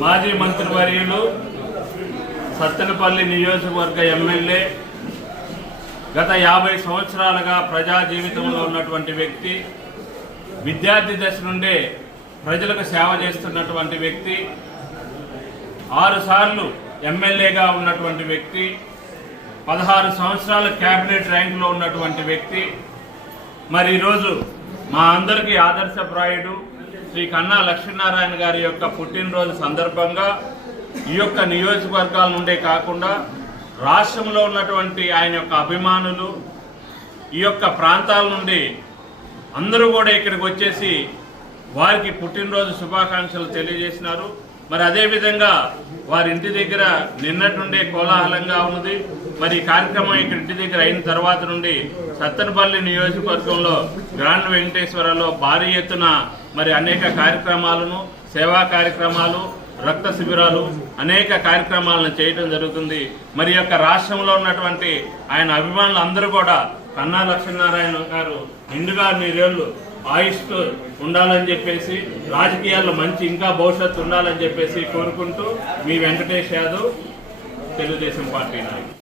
మాజీ మంత్రివర్యులు సత్తెనపల్లి నియోజకవర్గ ఎమ్మెల్యే గత యాభై సంవత్సరాలుగా ప్రజా జీవితంలో ఉన్నటువంటి వ్యక్తి విద్యార్థి దశ నుండే ప్రజలకు సేవ చేస్తున్నటువంటి వ్యక్తి ఆరుసార్లు ఎమ్మెల్యేగా ఉన్నటువంటి వ్యక్తి పదహారు సంవత్సరాల క్యాబినెట్ ర్యాంకులో ఉన్నటువంటి వ్యక్తి. మరి ఈరోజు మా అందరికీ ఆదర్శప్రాయుడు శ్రీ కన్నా లక్ష్మీనారాయణ గారి యొక్క పుట్టినరోజు సందర్భంగా ఈ యొక్క నియోజకవర్గాల నుండే కాకుండా రాష్ట్రంలో ఉన్నటువంటి ఆయన యొక్క అభిమానులు ఈ యొక్క ప్రాంతాల నుండి అందరూ కూడా ఇక్కడికి వచ్చేసి వారికి పుట్టినరోజు శుభాకాంక్షలు తెలియజేసినారు. మరి అదేవిధంగా వారి ఇంటి దగ్గర నిన్నటి నుండే కోలాహలంగా ఉన్నది. మరి ఈ కార్యక్రమం ఇక్కడ ఇంటి దగ్గర అయిన తర్వాత నుండి సత్తనపల్లి నియోజకవర్గంలో గ్రాండ్ వెంకటేశ్వరలో భారీ ఎత్తున మరి అనేక కార్యక్రమాలను సేవా కార్యక్రమాలు రక్త శిబిరాలు అనేక కార్యక్రమాలను చేయడం జరుగుతుంది. మరి యొక్క రాష్ట్రంలో ఉన్నటువంటి ఆయన అభిమానులు అందరూ కూడా కన్నా లక్ష్మీనారాయణ గారు నిండుగా మీరేళ్ళు ఆయుష్ ఉండాలని చెప్పేసి రాజకీయాల్లో మంచి ఇంకా భవిష్యత్తు ఉండాలని చెప్పేసి కోరుకుంటూ మీ వెంకటేష్ యాదవ్ తెలుగుదేశం పార్టీ నాయకు